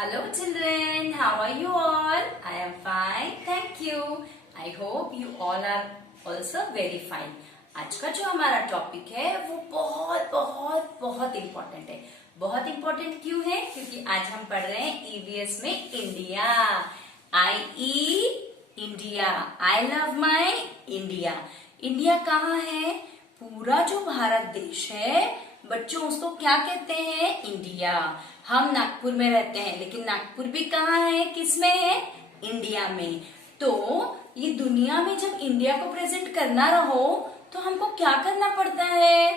Hello children, how are you all? I am fine, thank you. I hope you all are also very fine. आज का जो हमारा topic है वो बहुत बहुत बहुत इम्पोर्टेंट है। बहुत इम्पोर्टेंट क्यों है? क्योंकि आज हम पढ़ रहे हैं ईवीएस में India. India, I love my India. India कहाँ है? पूरा जो भारत देश है बच्चों उसको क्या कहते हैं? इंडिया। हम नागपुर में रहते हैं, लेकिन नागपुर भी कहाँ है? किस में है? इंडिया में। तो ये दुनिया में जब इंडिया को प्रेजेंट करना रहो तो हमको क्या करना पड़ता है?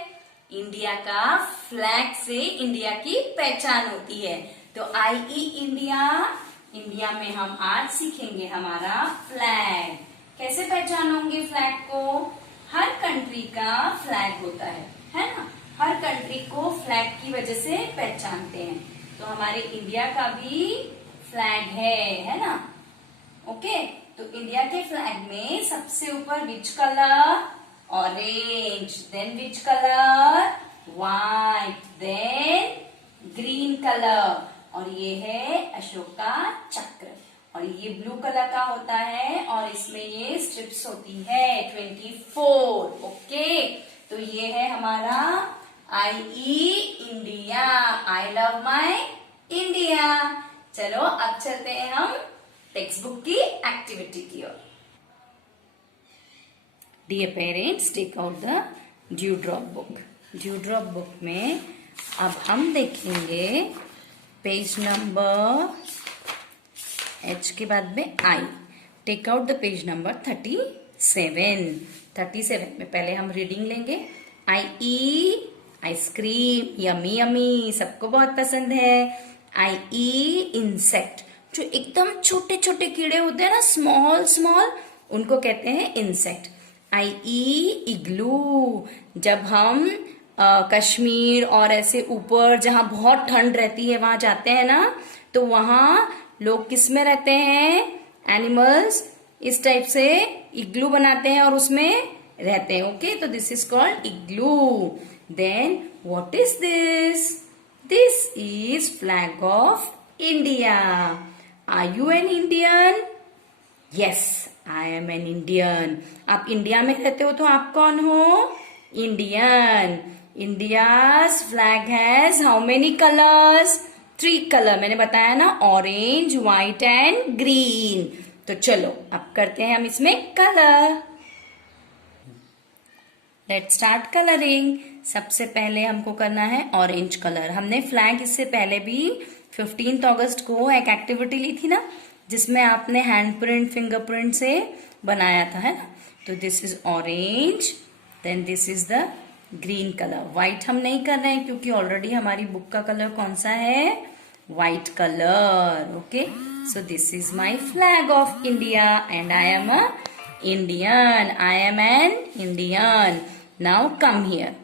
इंडिया का फ्लैग से इंडिया की पहचान होती है। तो इंडिया, इंडिया में हम आज सीखेंगे हमारा फ्लैग। कैसे पहचानोगे फ्लैग को? हर कंट्री का फ्लैग होता है ना? हर कंट्री को फ्लैग की वजह से पहचानते हैं। तो हमारे इंडिया का भी फ्लैग है ना? ओके, तो इंडिया के फ्लैग में सबसे ऊपर which colour? Orange. Then which colour? White. Then green colour. और ये है अशोक का चक्र। और ये ब्लू कलर का होता है और इसमें ये स्ट्रिप्स होती है 24। ओके, तो ये है हमारा India, I love my India. चलो अब चलते हैं हम टेक्स्ट बुक की एक्टिविटी की ओर। Dear parents, take out the dew drop book. Dew drop book में अब हम देखेंगे पेज नंबर H के बाद में I। Take out the page number 37। 37 में पहले हम रीडिंग लेंगे। I E ice cream, yummy yummy, सबको बहुत पसंद है। आई ई इंसेक्ट, जो एकदम छोटे छोटे कीड़े होते हैं ना, स्मॉल स्मॉल, उनको कहते हैं इंसेक्ट। आई ई इग्लू, जब हम कश्मीर और ऐसे ऊपर जहां बहुत ठंड रहती है वहां जाते हैं ना, तो वहां लोग किस में रहते हैं? एनिमल्स इस टाइप से इग्लू बनाते हैं और उसमें रहते हैं। ओके, तो this is called igloo. Then what is this? This is flag of India. Are you an Indian? Yes, I am an Indian. आप इंडिया में रहते हो तो आप कौन हो? Indian. India's flag has how many colours? 3 colour. मैंने बताया ना, ऑरेंज, व्हाइट एंड ग्रीन। तो चलो अब करते हैं हम इसमें कलर। Let's start colouring. सबसे पहले हमको करना है ऑरेंज कलर। हमने फ्लैग इससे पहले भी 15 अगस्त को एक एक्टिविटी ली थी ना, जिसमें आपने हैंडप्रिंट, फिंगरप्रिंट से बनाया था, है ना? तो this is orange. Then this is the green colour. White हम नहीं कर रहे हैं क्योंकि ऑलरेडी हमारी बुक का कलर कौन सा है? White colour. Okay, so this is my flag of India and I am a Indian. I am an Indian. Now come here.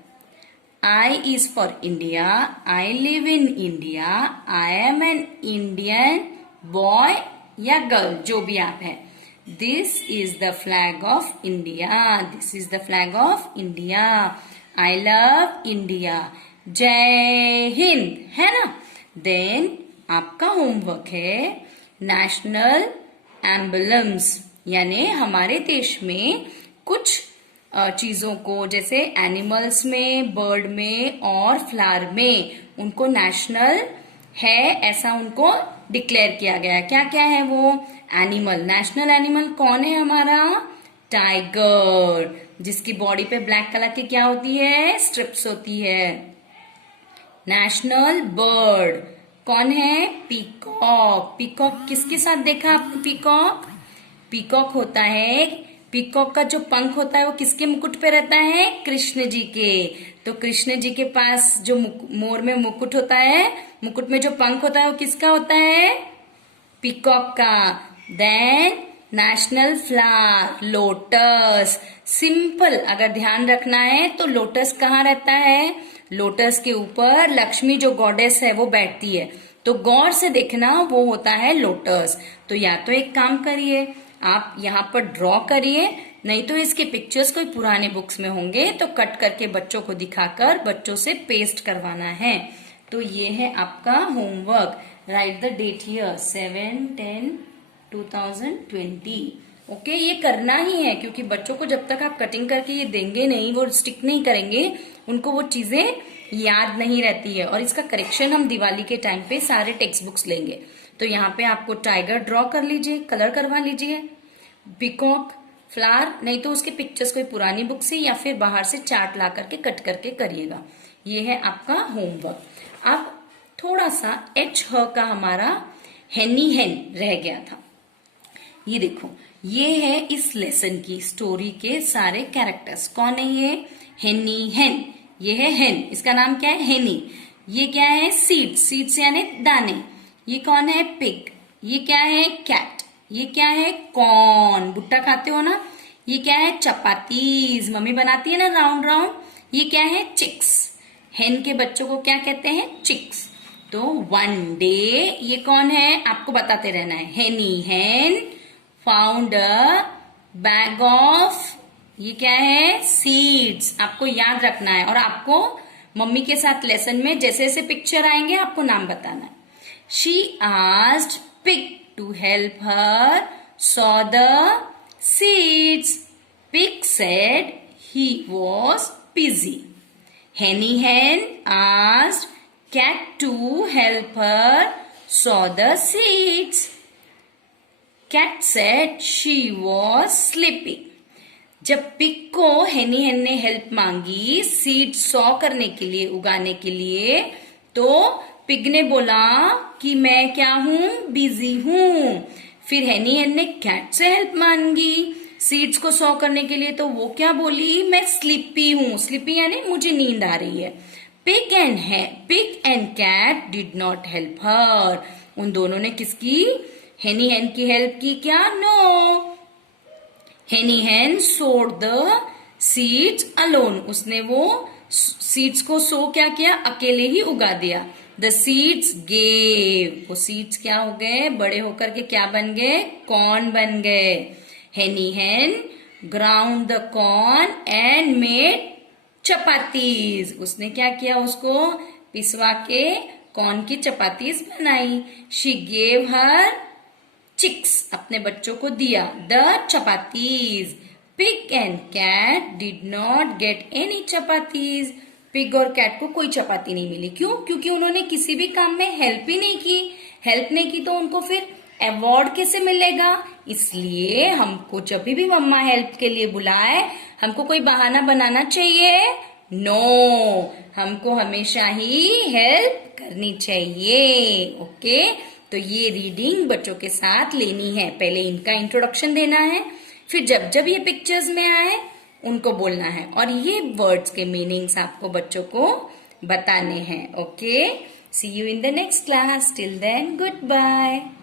I is for India. I live in India. I am an Indian boy या girl, जो भी आप हैं। This is the flag of India. This is the flag of India. I love India. जय हिंद, है ना? Then आपका homework है नेशनल एम्बलम्स, यानी हमारे देश में कुछ चीजों को, जैसे एनिमल्स में, बर्ड में और फ्लावर में, उनको नेशनल है ऐसा उनको डिक्लेयर किया गया है। क्या क्या है वो एनिमल? नेशनल एनिमल कौन है हमारा? टाइगर, जिसकी बॉडी पे ब्लैक कलर की क्या होती है? स्ट्रिप्स होती है। नेशनल बर्ड कौन है? पीकॉक। पीकॉक किसके साथ देखा आपने? पीकॉक, पीकॉक होता है, पीकॉक का जो पंख होता है वो किसके मुकुट पे रहता है? कृष्ण जी के। तो कृष्ण जी के पास जो मोर में मुकुट होता है, मुकुट में जो पंख होता है वो किसका होता है? पीकॉक का। Then national flower lotus. Simple, अगर ध्यान रखना है तो लोटस कहाँ रहता है? लोटस के ऊपर लक्ष्मी जो गॉडेस है वो बैठती है, तो गौर से देखना, वो होता है लोटस। तो या तो एक काम करिए, आप यहाँ पर ड्रॉ करिए, नहीं तो इसके पिक्चर्स कोई पुराने बुक्स में होंगे तो कट करके बच्चों को दिखाकर बच्चों से पेस्ट करवाना है। तो ये है आपका homework. Right the date here 7/10/2020। Okay, ये करना ही है क्योंकि बच्चों को जब तक आप कटिंग करके ये देंगे नहीं, वो स्टिक नहीं करेंगे, उनको वो चीजें याद नहीं रहती है। और इसका करेक्शन हम दिवाली के टाइम पे सारे टेक्स्ट बुक्स लेंगे। तो यहाँ पे आपको टाइगर ड्रॉ कर लीजिए, कलर करवा लीजिए, पिकॉक, फ्लावर, नहीं तो उसके पिक्चर्स कोई पुरानी बुक से या फिर बाहर से चार्ट ला करके कट करके करिएगा। ये है आपका होमवर्क। अब थोड़ा सा एच ह का हमारा हेनी हेन रह गया था। ये देखो, ये है इस लेसन की स्टोरी के सारे कैरेक्टर्स। कौन है ये? हेनी हेन। ये है हेन, इसका नाम क्या है? हेनी। ये क्या है? सीड्स, सीड्स यानी दाने। ये कौन है? पिग। ये क्या है? कैट। ये क्या है? कॉर्न, भुट्टा खाते हो ना। ये क्या है? चपातीज, मम्मी बनाती है ना राउंड राउंड। ये क्या है? चिक्स। हेन के बच्चों को क्या कहते हैं? चिक्स। तो वन डे, ये कौन है? आपको बताते रहना है। हेनी हेन फाउंड अ बैग ऑफ, ये क्या है? सीड्स। आपको याद रखना है और आपको मम्मी के साथ लेसन में जैसे जैसे पिक्चर आएंगे आपको नाम बताना है। She asked pig to help her sow the seeds. Pig said he was busy. Henny hen asked cat to help her sow the seeds. Cat said she was sleepy. जब pig को हेनी हेन ने हेल्प मांगी seed saw करने के लिए, उगाने के लिए, तो पिग ने बोला कि मैं क्या हूं? बिजी हूं। फिर हेनी हेन ने कैट से हेल्प मांगी सीड्स को सॉ करने के लिए, तो वो क्या बोली? मैं स्लीपी हूं। स्लीपी यानी मुझे नींद आ रही है। Pig and cat did not help her. उन दोनों ने किसकी? हेनी हेन की हेल्प की क्या? नो। हेनी हेन सोड द सीड्स अलोन। उसने वो सीड्स को सो क्या किया? अकेले ही उगा दिया। The seeds gave. वो सीड्स क्या हो गए? बड़े होकर के क्या बन गए? कॉर्न बन गए। हेनी हेन ground the corn and made chapatis. उसने क्या किया? उसको पिसवा के कॉर्न की चपातीज बनाई। She gave her chicks. अपने बच्चों को दिया the chapatis. Pig and cat did not get any chapatis. पिग और कैट को कोई चपाती नहीं मिली। क्यों? क्योंकि उन्होंने किसी भी काम में हेल्प ही नहीं की। हेल्प नहीं की तो उनको फिर अवार्ड कैसे मिलेगा? इसलिए हमको जब भी मम्मा हेल्प के लिए बुलाए, हमको कोई बहाना बनाना चाहिए? नो, हमको हमेशा ही हेल्प करनी चाहिए। ओके, तो ये रीडिंग बच्चों के साथ लेनी है। पहले इनका इंट्रोडक्शन देना है, फिर जब जब ये पिक्चर्स में आए उनको बोलना है, और ये वर्ड्स के मीनिंग्स आपको बच्चों को बताने हैं। Okay, see you in the next class. Till then, good bye.